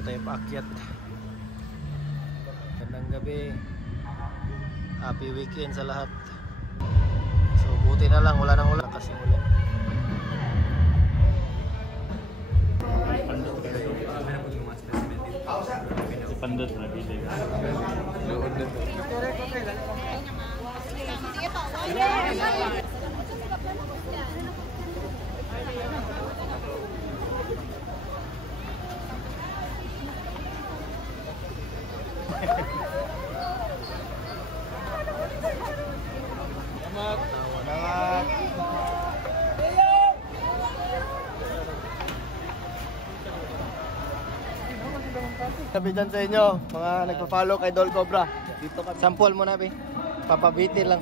dito tayo paakyat. Gandang gabi. Happy weekend sa lahat. So buti na lang wala nang ulan kasi ulan. Pandot na bili. Sabi dyan sa inyo, mga nagpa-follow kay Dol Cobra. Dito kami. Sample mo na, be. Papabitin lang.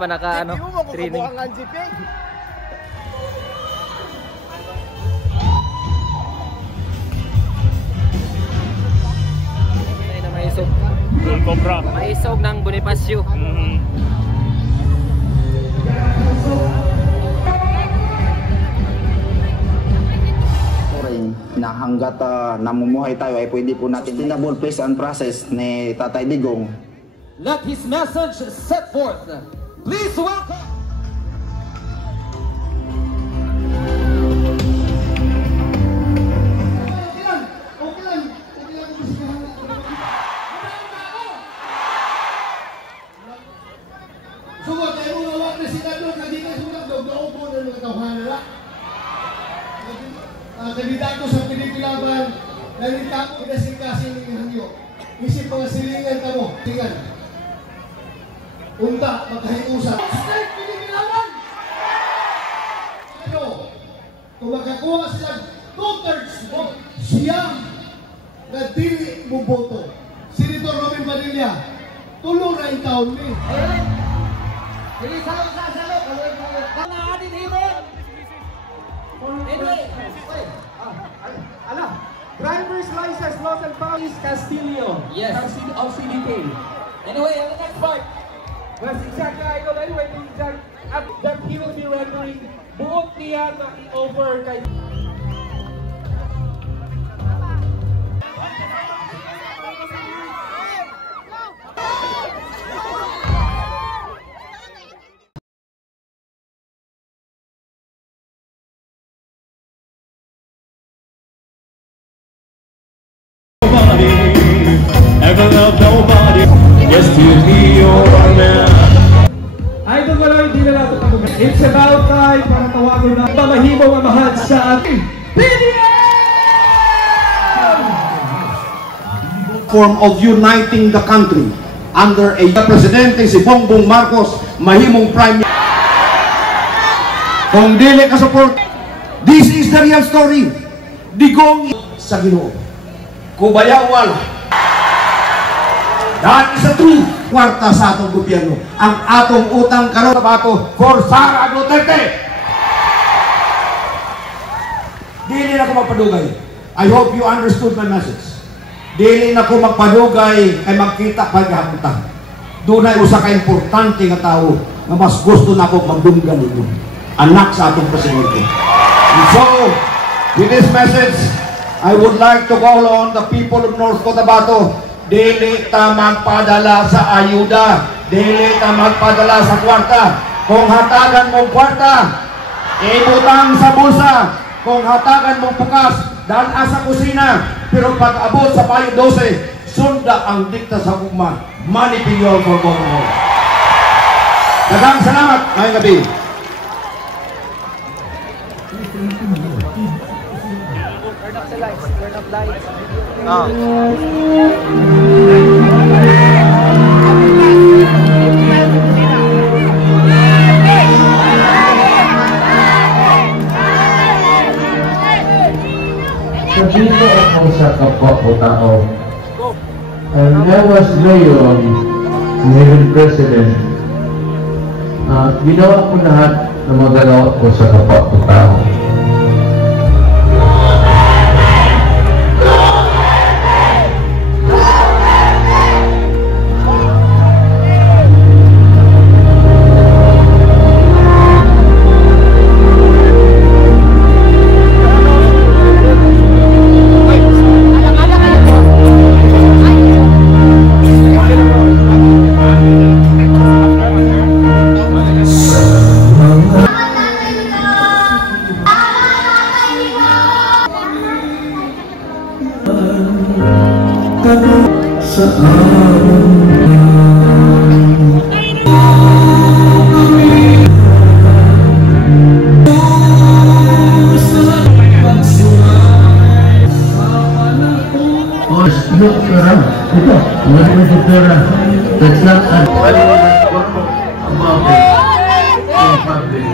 Pa naka ano, training. Ay na maisog. Dol Cobra. Maisog ng Bonifacio. Na hanggat namumuhay tayo ay pwede po natin sustainable pace and process ni Tatay Digong. Let his message set forth. Please welcome. Sugot tayo mga wak na sinadlo, kanina sugat, daw po na nagkatawahan nila. Kandidato sa Pilipilaban, nalita ko kinasingkasi ng hangyo. Isip mga silingan ka mo, tingnan. Unta, magkahiusan. State Pilipilaban! Ano? Kung makakuha sila 2/3 vote, siya na dili mo boto. Senator Robin Padilla, tulong na yung taon ni. Hindi salo, kalawin himon! Anyway, driver's license, loss and found is Castillo. Yes. Of CDK. Anyway, on the next part. That's exactly, I know, anyway, that he will be rendering buot niya na i-over kay... Ever love nobody, just to be your man. Ay, doon wala, hindi na natin ako. It's about time para tawagan na pamahimong ang mahal sa ating PDM! Form of uniting the country under a presidente si Bongbong Marcos, mahimong prime. Kung dili ka support, this is the real story. Digong sa Ginoo. Kubayaw wala. That is the truth. Kwarta sa atong gobyerno. Ang atong utang karon bato for Sara Duterte. Dili na ko magpadugay. I hope you understood my message. Dili na ko magpadugay kay magkita paghabutan. Dunay usa ka importante nga tawo nga mas gusto na ko magdunggan ninyo. Anak sa atong presidente. And so, with this message, I would like to call on the people of North Cotabato. Dili ta magpadala sa ayuda, dili ta magpadala sa kwarta. Kung hatagan mong kwarta, ibutang sa bulsa. Kung hatagan mong bukas, dala sa kusina. Pero pag abot sa payo 12, sunda ang dikta sa ugma. Money Piyol for Bongbong. Daghang salamat, ngayong gabi. Sabihin ko ako sa kapwa ko tao, and I was ngayon, ngayon President, ginawa ko lahat na magagawa ko sa kapwa ko tao. Look around. Ito, wala mo si pera. That's not a about it. In public.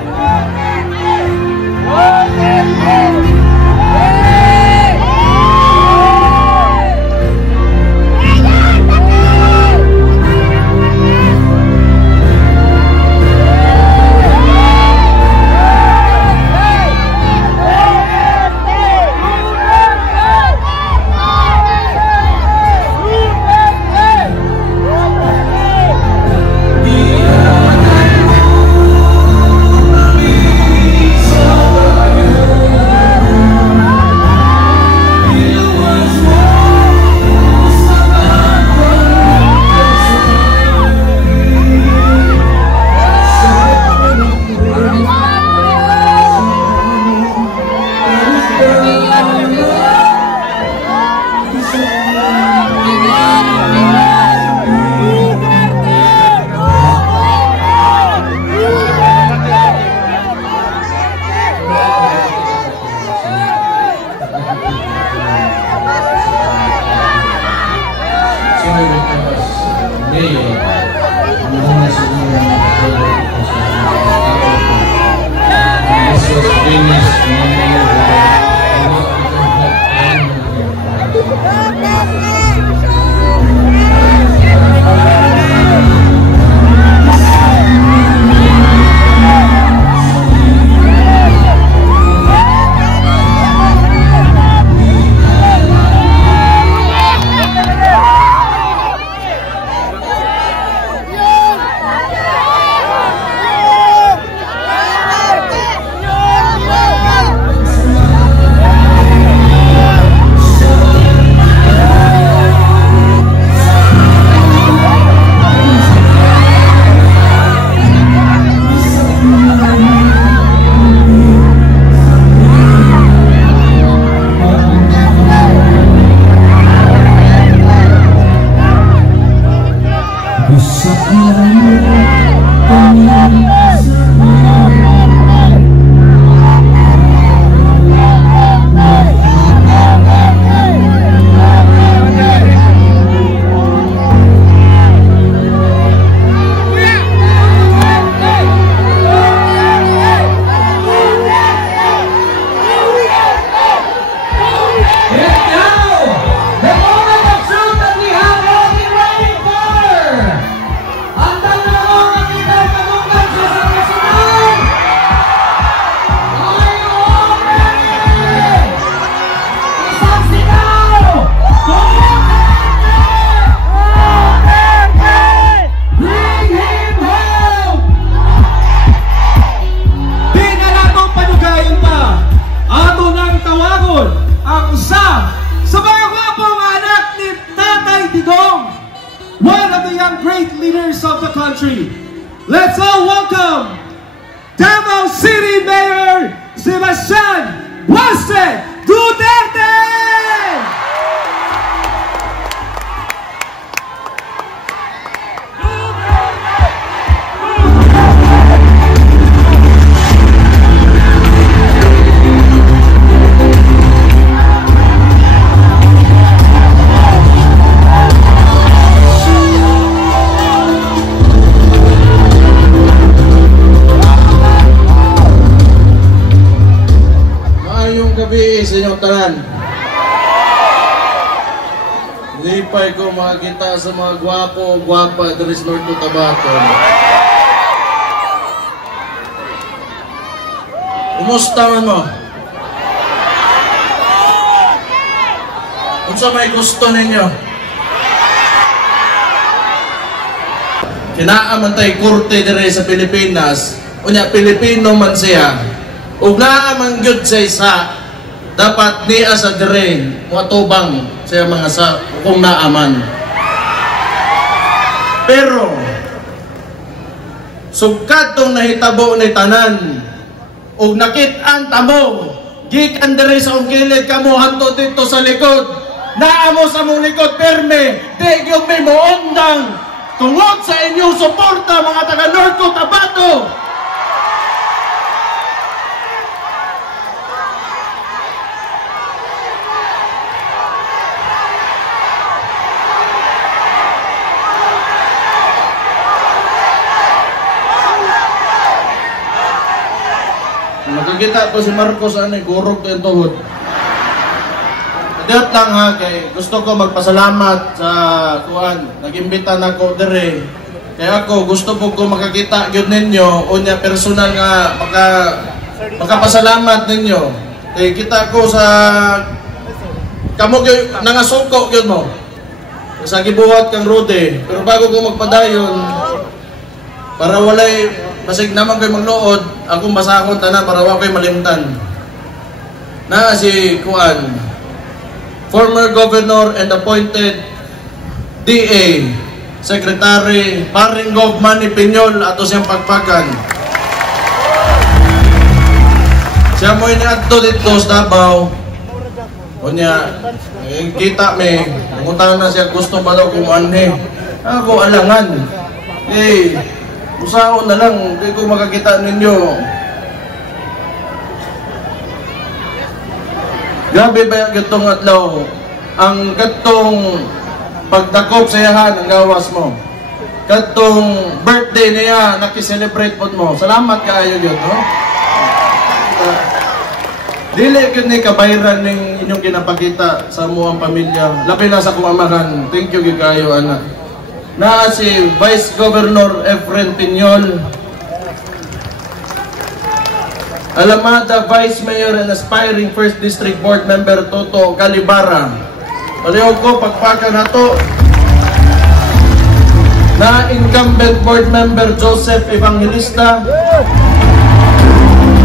Let's all welcome Davao City Mayor Sebastian Wasted Duterte! Sa inyong tanan, lipay ko makakita sa mga gwapo o gwapa dari sa North Cotabato. Kumusta man mo? Kung sa may gusto ninyo, kinaaman tayo kurte dari sa Pilipinas, unya Pilipino man siya, ug naaman gyud sa isa, dapat niya sa dire matubang sa mga sa kung naaman. Pero sugkad tong nahitabo ni tanan ug nakit-an tamo gikan dire sa ugilid kamo hanto dito sa likod naamo sa mong likod perme, di gyud may moondang tungod sa inyong suporta mga taga North Cotabato. Nakikita ko si Marcos gurog ko yung tuhod. Diyot lang ha, kay gusto ko magpasalamat sa kuan. Nag-imbita na ko dire. Kaya ako gusto ko makakita gyud ninyo unya personal nga makapasalamat ninyo. Kay kita ko sa kamo gyud nangasuko gyud mo. Sa gibuhat kang Rude. Pero bago ko magpadayon para walay basig naman kayo magluod, akong basakon tanan para wa kayo malimtan. Na si kuan former governor and appointed DA Secretary Paring Gov Manny Piñol ato siyang pagpakan. Siya mo iniadto dito sa Davao. Unya kita me, ngutang na siya gusto ba daw kumanhe. Ako alangan. Usaon na lang, hindi ko makakita ninyo. Grabe ba yung gatong adlaw? Ang gatong pagdakop sa yahan, ang gawas mo. Gatong birthday niya, nakiselebrate po mo. Salamat kaayo yun, no? Dili yun ni kabayran ng inyong kinapakita sa muang pamilya. Labi na sa kumamahan. Thank you, kayo, anak. Na si Vice Governor Efren Piñol, Alamada Vice Mayor and aspiring 1st District Board Member Toto Calibara. Palihog ko pagpakan na to. Na incumbent Board Member Joseph Evangelista,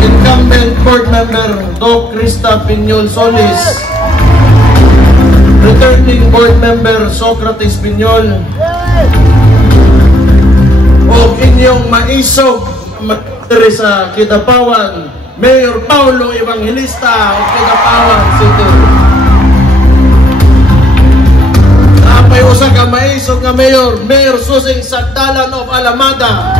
incumbent Board Member Doc Krista Piñol Solis, returning Board Member Socrates Piñol, o inyong maisog materi sa Kidapawan, Mayor Paulo Evangelista o Kidapawan City. Napay usa ka maisog nga Mayor, Mayor Susing Sagdalan of Alamada.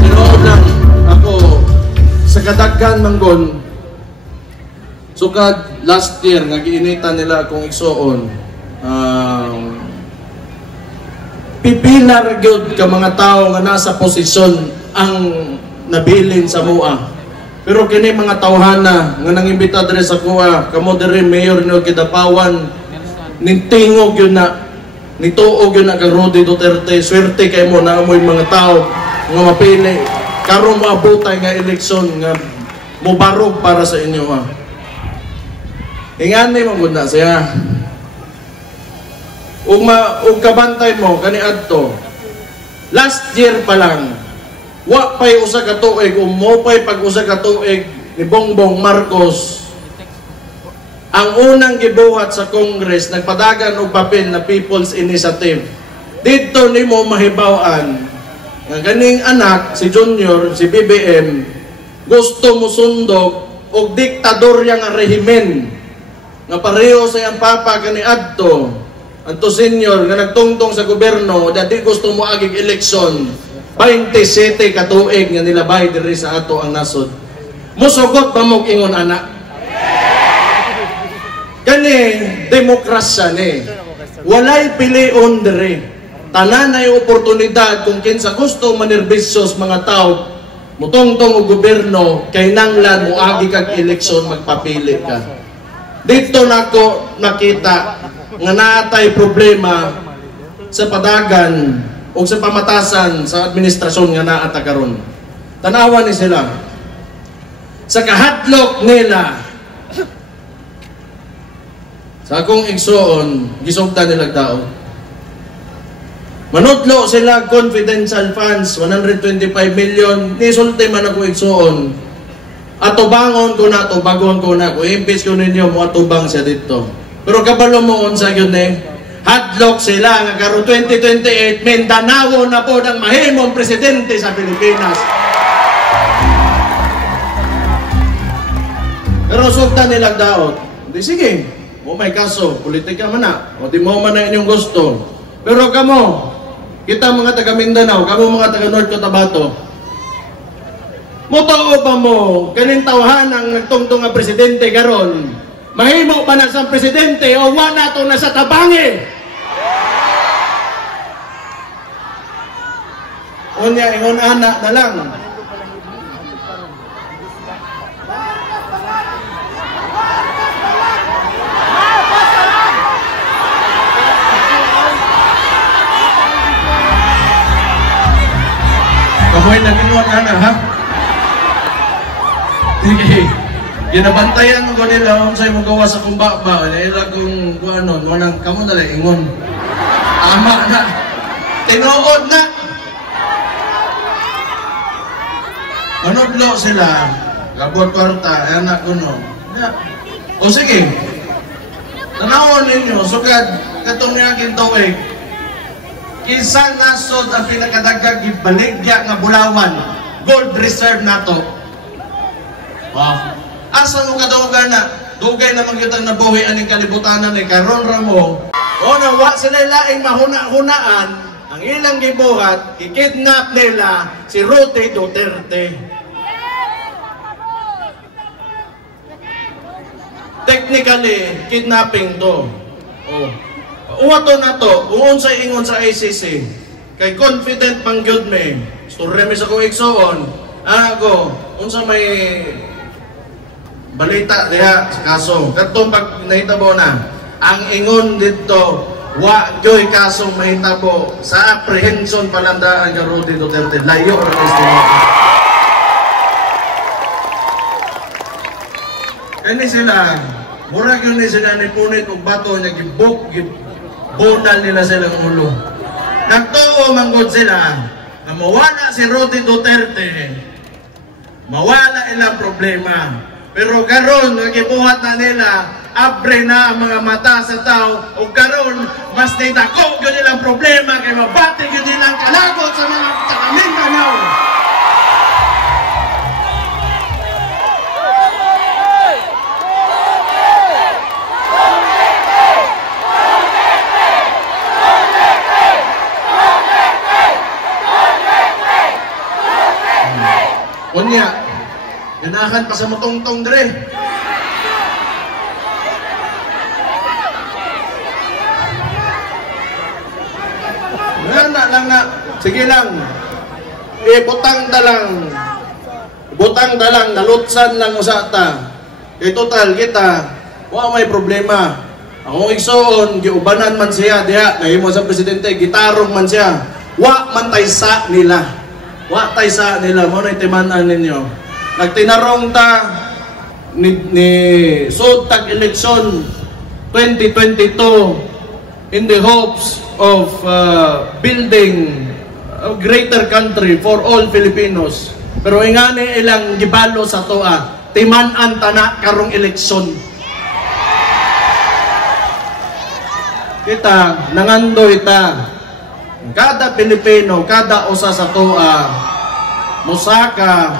Tinuod lang ako sa kadaghan manggon. Sukad last year nga giinitan nila akong igsuon. Pipila ra gyud ka mga tawo nga nasa posisyon ang nabilin sa mua. Pero kini mga tawhana nga nangimbita diri sa kuha, kamo diri Mayor ni Kidapawan, nintingog yun na, nituog yun na kay Rudy Duterte, swerte kay mo na amoy mga tao nga mapili, karon maabutay nga eleksyon nga mubarog para sa inyo ha. Ingani mo gud na siya. Ug kabantay mo kani adto. Last year pa lang, wa pay usa ka tuig mo pay pag usa ka tuig ni Bongbong Marcos. Ang unang gibuhat sa Congress nagpadagan og papel na People's Initiative. Dito nimo mahibaw-an nga ganing anak si Junior, si BBM gusto mo sundog og diktadorya nga rehimen nga pareho sa iyang papa kani adto adto senior nga nagtungtong sa gobyerno dadi gusto mo agig eleksyon 27 ka tuig nga nilabay diri sa ato ang nasod. Musugot ba mo ingon anak? Kani demokrasya ni walay pilion diri. Tanan ay oportunidad kung kinsa gusto manerbisyos mga tao mutungtong og gobyerno kay nanglan mo agi kag eleksyon magpapili ka. Dito nako nakita nga naatay problema sa padagan o sa pamatasan sa administrasyon nga naata karon. Tanawan ni sila. Sa kahadlok nila sa akong igsuon, gisugdan nila tao. Manudlo sila confidential funds, 125 million, nisulti man ako igsuon. Atubangon ko na, tubagon ko na, kung imbis ko ninyo mo atubang siya dito. Pero kabalo mo unsa yun hadlock sila nga karon 2028 Mindanao na po ng mahimong presidente sa Pilipinas. Pero sugdan nilang daot. Di sige, mo may kaso, politika man na. O di mo man na inyong gusto. Pero kamo, kita mga taga Mindanao, kamo mga taga North Cotabato, motoo pa mo, kaning tawahan ang nagtungtong nga presidente karon. Mahimo ba na sa presidente o wala to na sa tabangi? Unya, ingon anak na lang. Kamuhay na ginuwan na ha? Sige. Ginabantayan ko nila kung sa'yo magawa sa kumba ba. Nila kung ano, nang kamo na lang ingon. Ama na. Tinuod na. Manudlo sila. Gabot kwarta. Anak ko no. O sige. Tanawon ninyo. Sugad. Katong niya gintuig. Kinsa nasod ang pinakadagag ibaligya nga Bulawan. Gold reserve nato. Wow. Asa mo kadugan na? Dugay na magyutang nabuhi aning kalibutanan ni karon ra mo. O nang wa sila laing mahuna-hunaan, ang ilang gibuhat, ikidnap nila si Rudy Duterte. Technically, kidnapping to. Oh. Uwato na to, kung sa ingon sa ICC, kay confident pang gyud me. Story mi sa ko igsoon. Ako, unsa may balita diha sa kaso. Katong pag nahitabo na, ang ingon dito, wa joy kasong mahitabo sa apprehension palandaan ka Rudy Duterte. Layo ra estimate. Kani sila, murag yun ni sila ni punit og bato niya gibok, bunal nila silang ulo. Nagtuo manggod sila na mawala si Rudy Duterte, mawala ilang problema. Pero karon nagibuhat na nila, abre na ang mga mata sa tao, o karon mas nidako yun nilang problema kay mabati yun nilang kalagot sa mga taga Mindanao. Unya, ganahan pa sa mutong-tong dire. Ngana lang na, sige lang. Butang dalang, nalutsan lang usata. Total kita, wa may problema. Ang igsoon, giubanan man siya diha, nahimo sa presidente, gitarong man siya. Wa man tay sa nila. Wa tay sa nila, mo na itimanan ninyo. Nagtinarong ta ni sud tag election 2022 in the hopes of building a greater country for all Filipinos. Pero ingani ilang gibalo sa toa, timan-an tana karong eleksyon. Kita nangandoy ta. Kada Pilipino, kada usa sa toa, musaka,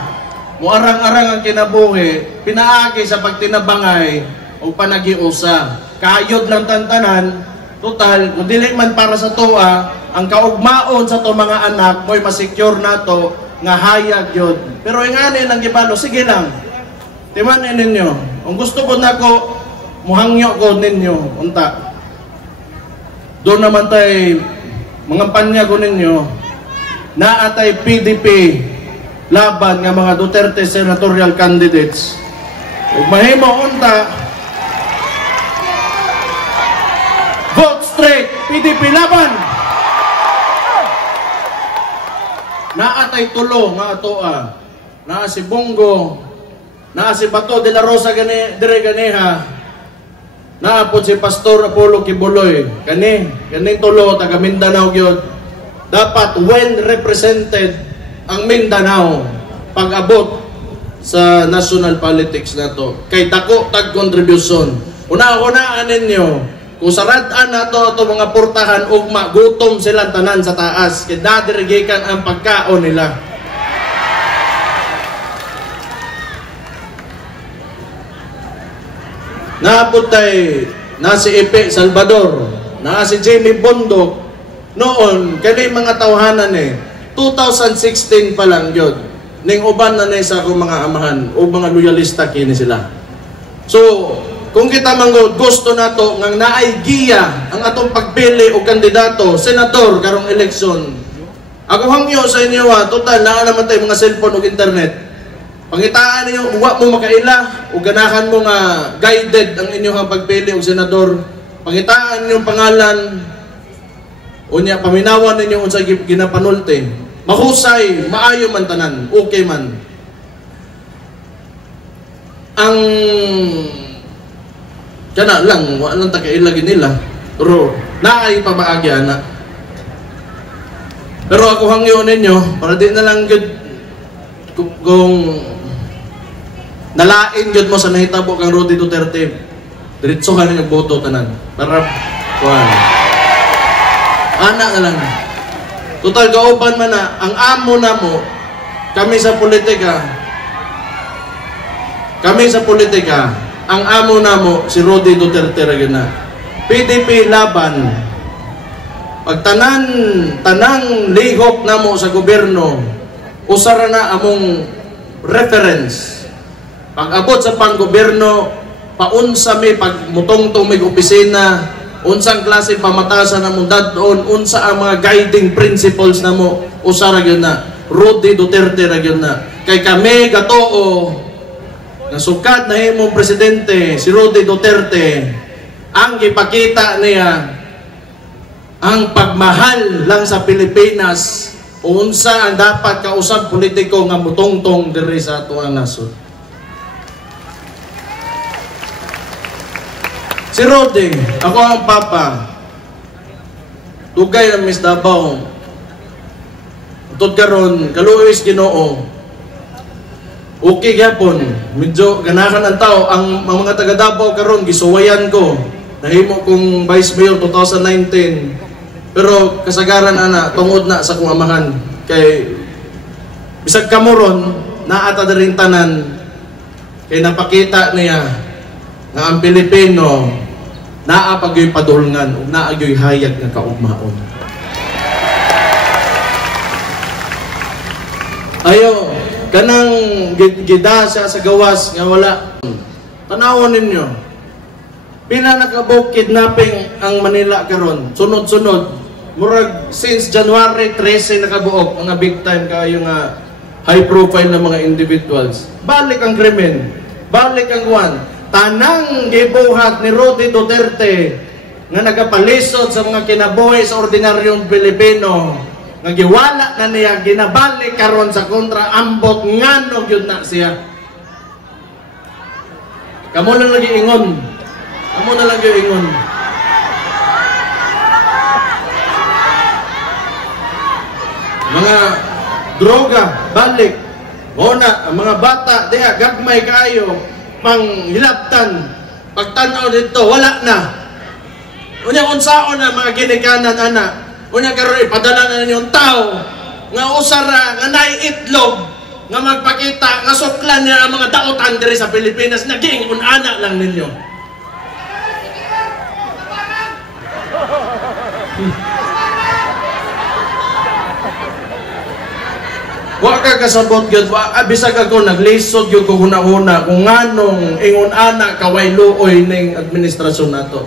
muarang-arang ang kinabuhi, pinaagi sa pagtinabangay o panagiusa. Kayod lang tantanan, total, kung dili man para sa toa, ang kaugmaon sa to mga anak, mo'y masecure na to, nga hayag yun. Pero ingani lang gibalo, sige lang. Timanin ninyo. Kung gusto ko na ko, muhangyo ko ninyo, unta. Doon naman tayo, mga panya ko ninyo, na atay PDP laban nga mga Duterte senatorial candidates. Ug mahimo unta, vote straight, PDP laban. Na atay tulo nga atoa, na si Bongo, na si Bato de la Rosa dire ganeha, naapod si Pastor Apollo Kibuloy, kani tulo taga Mindanao gyud. Dapat when represented ang Mindanao pag-abot sa national politics nato. Kay dako tag contribution. Una-unaan ninyo, kung sarad-an nato ato mga portahan ugma gutom silang tanan sa taas, kay nadirigikan ang pagkaon nila. naabotay na si Epe Salvador, na si Jimmy Bondok, noon, kani mga tawhanan 2016 pa lang yun. Ning uban na sa akong mga amahan o mga loyalista kini sila. So, kung kita manggod, gusto nato nga naay giya ang atong pagpili o kandidato, senador, karong eleksyon. Ako hangyo sa inyo, total, naa naman tayo mga cellphone o internet. Pangitaan ninyo, huwag mo makaila o ganahan mo nga guided ang inyong pagpili o senador. Pangitaan ninyong pangalan, o niya, paminawan ninyo unsa ginapanulti. Mahusay, maayo man tanan, okay man. Ang kana lang, walang takailagin nila. Pero, naay pabaagya na. Pero ako hangyo ninyo, para di na lang yun, kung nalain yun mo sa nahitabo kang Rody Duterte, diretsohan yung boto tanan. Para, kuhan. Anak na lang. Total kauban man na, ang amo na mo, kami sa politika, ang amo na mo, si Rody Duterte rin na. PDP laban, pag tanang lihok na mo sa gobyerno, usara na among reference. Pag abot sa pang-gobyerno, paunsa may pagmutong-tong may opisina, unsang klase pamatasan na mo dadon, unsa ang mga guiding principles na mo, usara gyud na. Rody Duterte ra gyud na. Kay kami gatoo na sukat na himong presidente si Rody Duterte, ang gipakita niya ang pagmahal lang sa Pilipinas, unsa ang dapat kausap politiko nga mutongtong diri sa atuang nasod. Si Rody, ako ang papa, tugay ng Miss Davao, utod karon, kaluoy Ginoo, okay gyapon, medyo ganahan ang tao, ang mga taga Davao karon gisuwayan ko, nahimo kong Vice Mayor 2019, pero kasagaran ana, tungod na sa kong amahan, kay bisag kamuron, naata na rin tanan, kay napakita niya, na ang Pilipino, naapagyo'y padulngan o naagyo'y hayag ng kaugmaon. Ayo, kanang gida siya sa gawas nga wala. Tanawon ninyo, pila nakabog kidnapping ang Manila karon, sunod-sunod. Murag since January 13 nakabuok, mga big time kayo nga high profile na mga individuals. Balik ang krimen, balik ang kuwan. Tanang gibuhat ni Rody Duterte nga nagapalisod sa mga kinabuhi sa ordinaryong Pilipino nga giwala na niya, ginabalik karon sa kontra, ambot ngano gyud na siya. Kamo na lagi ingon, kamo na lagi ingon. Mga droga balik, ona ang mga bata diha gagmay kaayo, panghilabtan, pagtanaw dito, wala na. Unya unsaon na mga ginikanan ana, unya karon ipadala na ninyong tao nga usara nga naiitlog nga magpakita nga suklan niya ang mga daotan diri sa Pilipinas, naging unana lang ninyo. Wa ka kasabot gyud, bisag ako naglisod gyud ko hunahuna kung nganong ingon ana kaway luoy ning administrasyon nato.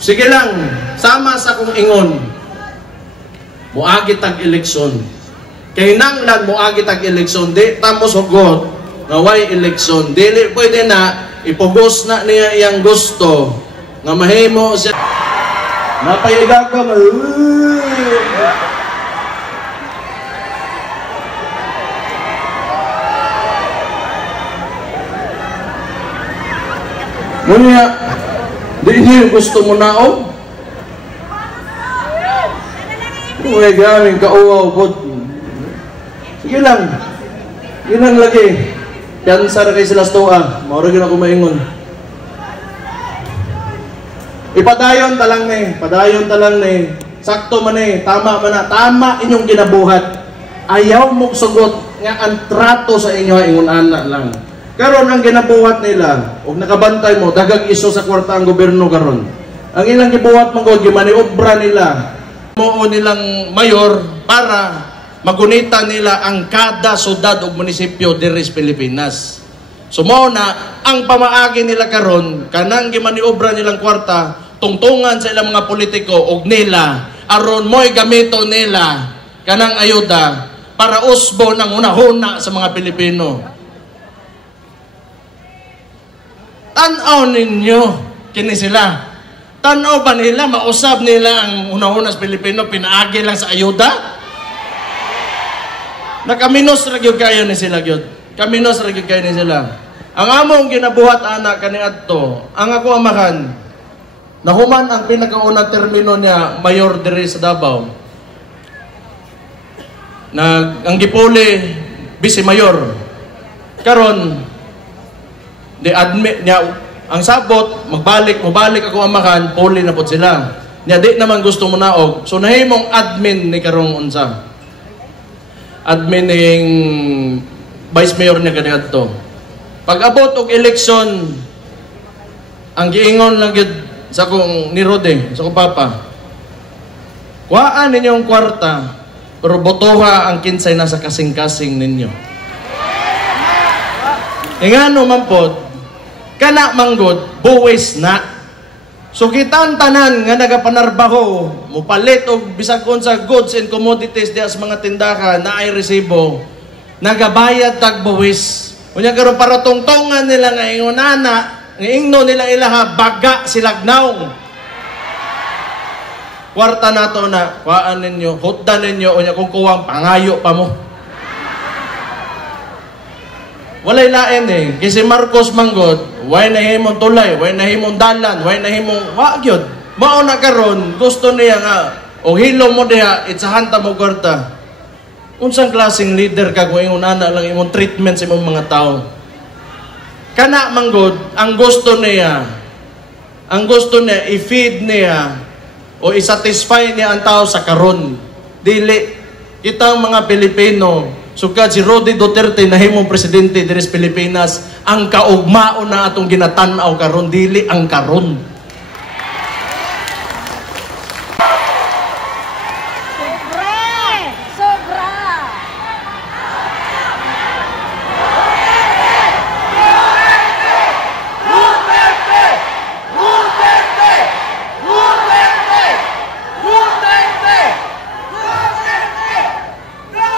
Sige lang, sama sa kong ingon. Moagi tag eleksyon. Kay nanglan moagi tag eleksyon, di tamo sugot nga way eleksyon. Dili pwede na ipugos na niya iyang gusto nga mahimo siya. Napayiga ka Munya, di niyo gusto mo naon? Uy, gaming kauwaw po. Sige lang. Yun lang lagi. Kansar kay sila stoa. Mauragin ako maingon. Ipadayon talang ni. Padayon talang ni. Sakto man eh. Tama man na. Tama inyong ginabuhat. Ayaw mo sugot nga ang trato sa inyo ingon ana lang. Karon ang ginabuhat nila, ug nakabantay mo, daghang iso sa kwarta ang gobyerno karon. Ang ilang gibuhat man gud gimaniobra nila. Mao nilang mayor para magunita nila ang kada syudad ug munisipyo diri sa Pilipinas. So mao na ang pamaagi nila karon kanang gimaniobra nilang kwarta tungtungan sa ilang mga politiko ug nila aron mo'y gamito nila kanang ayuda para usbo ng hunahuna sa mga Pilipino. Tan-aw ninyo kini sila. Tan-aw ba nila mausab nila ang hunahuna sa Pilipino pinaagi lang sa ayuda? Nakaminos ra gyud kayo ni sila gyud. Kaminos ra gyud kayo ni sila. Ang among ginabuhat anak kaniadto, ang ako amahan nahuman ang pinakaunang termino niya mayor diri sa Davao. Ang gipuli vice mayor. Karon di admit niya ang sabot mobalik ako amahan puli na pud sila. Nya di naman gusto mo naog. So nahimong admin ni karong unsa. Admin ning vice mayor niya kaniadto. Pag abot og eleksyon ang giingon lang gyud sa kong ni Rode, sa kong papa. Kuhaan ninyong kwarta, pero botoha ang kinsay na sa kasing-kasing ninyo. Ingano man pod, kana manggod, buwis na. So kitang tanan nga nagapanarbaho, mupalit og bisag unsa goods and commodities diya sa mga tindahan na ay resibo, nagabayad tag buwis. Unya karon para tungtongan nila nga ingonana, nga ingno nila ilaha baga silagnaw. Kwarta nato na, kuhaan ninyo, hutdan ninyo, unya kung kuwang pangayo pa mo. Walay lain eh. Kasi Marcos manggod, way nahimong tulay, way nahimong dalan, way nahimong wagyod. Mao na karon, gusto niya nga, o hilo mo diha, itsahanta mo kwarta. Unsang klaseng leader ka kung ingon ana lang imong treatment sa imong mga tao. Kana manggod, ang gusto niya i-feed niya o i-satisfy niya ang tao sa karon. Dili kita mga Pilipino, sukad si Rodi Duterte na himong presidente diri sa Pilipinas, ang kaugmaon na atong ginatan-aw karon, dili ang karon.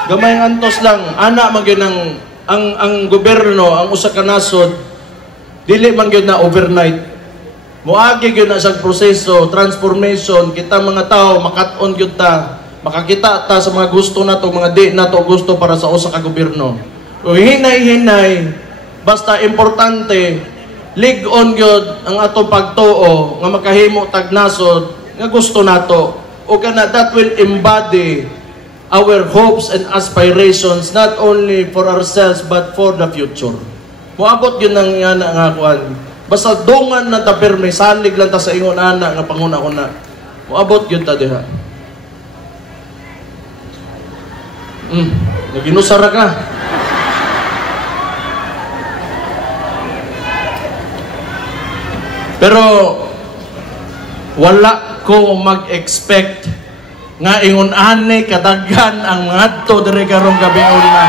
Gamay antos lang, ana man gyud ang gobyerno, ang usa ka nasod, dili man gyud na overnight. Moagi gyud na sa proseso, transformation, kita mga tao makat-on gyud ta, makakita ta sa mga gusto nato, mga di nato gusto para sa usa ka gobyerno. O hinay-hinay, basta importante, lig-on gyud ang atong pagtuo nga makahimo tag nasod nga gusto nato. O kana that will embody our hopes and aspirations not only for ourselves but for the future. Moabot yun ang yana nga kuan. Basta dungan na ta perme, salig lang ta sa ingon ana nga panguna-una. Moabot yun ta diha. Naginusara ka. Pero wala ko mag-expect nga ingon ani kadaghan ang ngadto diri karong gabion na.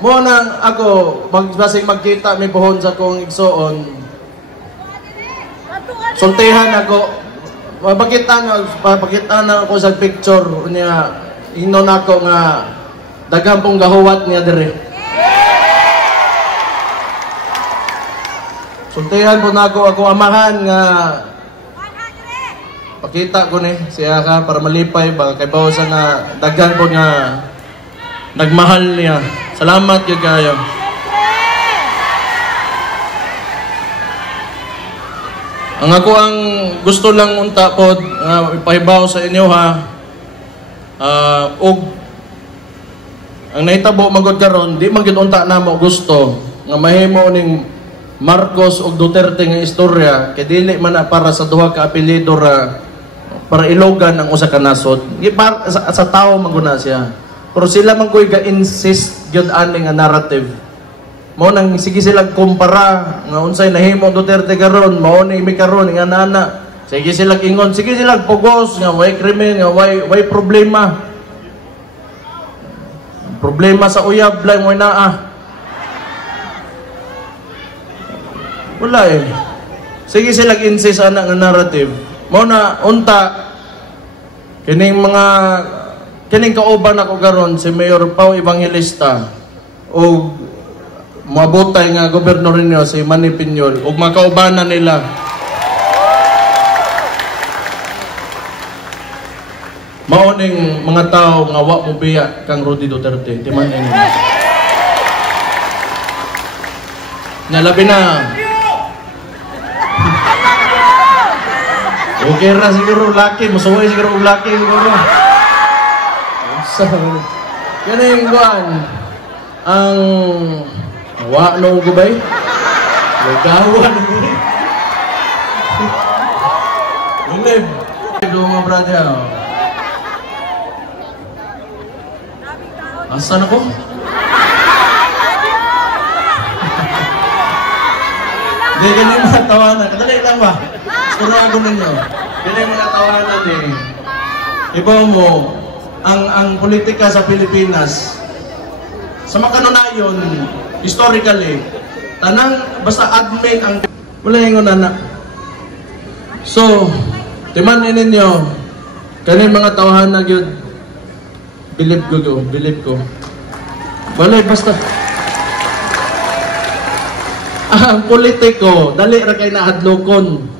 Mo nang ako magbasig magkita mi pohon sa kong igsoon. Sultihan ako. Mapakita na ako sa picture niya. Inon ako nga daghang pong gahuwat niya diri. Sultihan po na ako amahan nga pakita ko ni siya ka para malipay ba kay bawsa nga daghan po nga nagmahal niya. Salamat gyud kayo. Ang ako ang gusto lang unta pod ipahibaw sa inyo ha. Og ang nahitabo magod karon di man gyud unta namo gusto nga mahimo ning Marcos ug Duterte nga istorya kay dili man na para sa duha ka apelyido ra para ilogan ang usa ka nasod. Sa tao maguna siya. Pero sila man ko'y ga-insist gyud ani nga narrative. Mao nang sige sila kumpara nga unsay nahimo Duterte karon, mao ni mi karon nga nana. Sige sila ingon, sige sila pugos nga way krimen, nga way problema. Problema sa uyab lang mo naa. Wala eh. Sige sila insist ana nga narrative. Mao na unta kining kauban ako karon si Mayor Pao Evangelista o mabutay nga gobernador niyo si Manny Piñol ug makaubanan nila. Mao ning mga tao nga wa mo biya kang Rudy Duterte timan ini. Labi na. Okay ra siguro laki, musuway siguro og laki siguro. So, yan yung buwan. Ang wa no gubay. Nagawan. Ulib. Do mga brother. Asan ako? Hindi, ganyan mga tawanan. Kadali lang ba? Siguro ako ninyo. Ganyan mga tawanan eh. Iba mo, ang politika sa Pilipinas, sa makanunayon, historically, tanang basta admin ang wala yung nana. So, timanin ninyo, kanin mga tawahan na yun, believe ko. Wala, basta. Ang politiko, dali ra kay na hadlokon.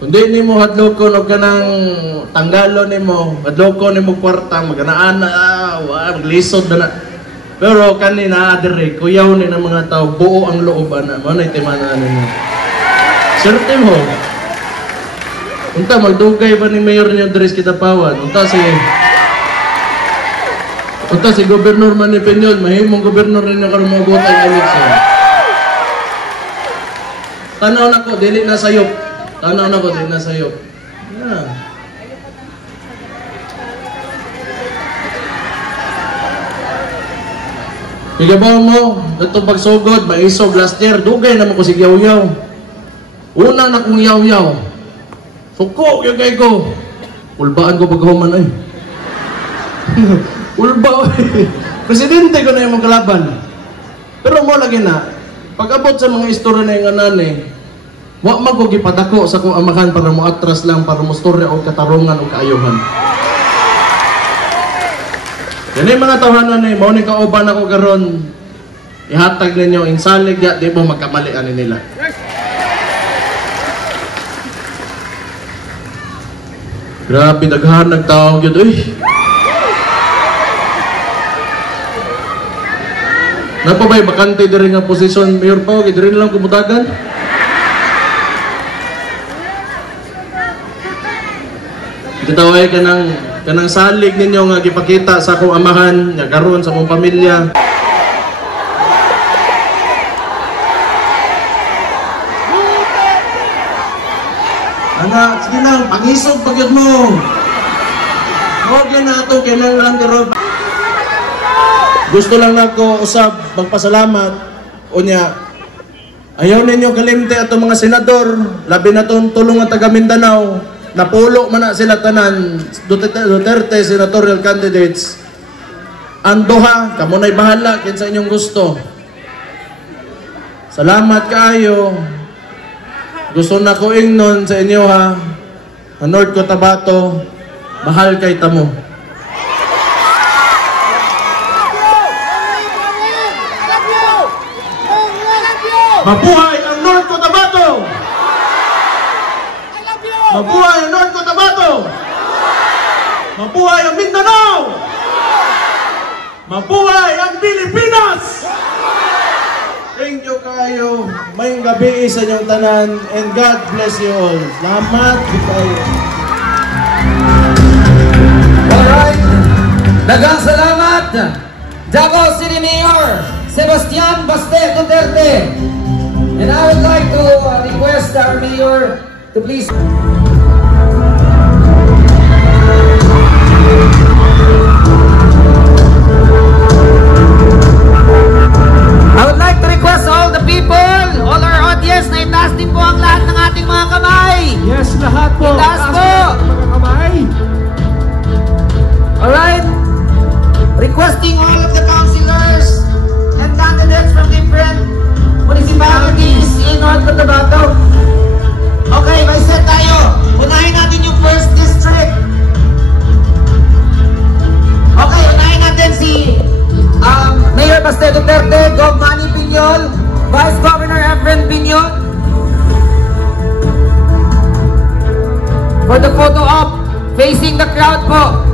Kundi ni mo hadlokon o kanang tanggalon ni mo, hadlokon ni mo kwarta, maganaan na, maglisod na na. Pero kanina, adere, kuyaw ni ng mga tao, buo ang loob, ana. Ano yung timanaan ninyo? Serte mo. Unta, magdugay ba ni Mayor niyo Dres Kitapawan? Unta si Gobernador Manny Piñol, mahimong gobernador ninyo karon mga botang eleksyon. Tanaw na ko, dili na sayop. Yeah. Igabaw mo, itong pagsugod, maisog last year, dugay naman ko si yaw-yaw. Una na kong yaw-yaw. Suko, yung kay ko. Ulbaan ko paghuman ay. Ulba ay. Presidente ko na yung magkalaban. Pero mo lagi na, pag-abot sa mga istorya na yung anane, wa man ko gipadako sa kong amahan para mo atras lang, para mo storya o katarungan o kaayuhan. Yan yung mga tawanan eh, mao ni kauban ako karon, ihatag ninyo insalig ya, di mo magkamalian nila. Grabe, daghan nagtawag yun, uy. Napabay, bakante din rin nga posisyon, Mayor Pao, hindi rin lang kumutagan. Kitaway kanang salig ninyo nga gipakita sa akong amahan, nga karon sa akong pamilya. Anak, sige lang, pangisog pagyod mo. Huwag yan na ito, kailangan lang karon. Gusto lang ako usab, magpasalamat. Unya, ayaw ninyo kalimte atong mga senador, labi na itong tulong ng taga Mindanao. Napulo man na sila tanan, Duterte senatorial candidates. Ando ha, kamo na'y bahala, kinsa inyong gusto. Salamat kaayo. Gusto na ko ingnon sa inyo ha, North Cotabato, mahal kay tamo. Mabuhay ang North Cotabato! Mabuhay ang North Cotabato! Mabuhay ang Mindanao! Mabuhay ang Pilipinas! Thank you kayo. Mayong gabi sa inyong tanan and God bless you all. Salamat kayo. Alright. Daghang salamat. Davao City Mayor Sebastian Baste Duterte. And I would like to request our mayor to please po.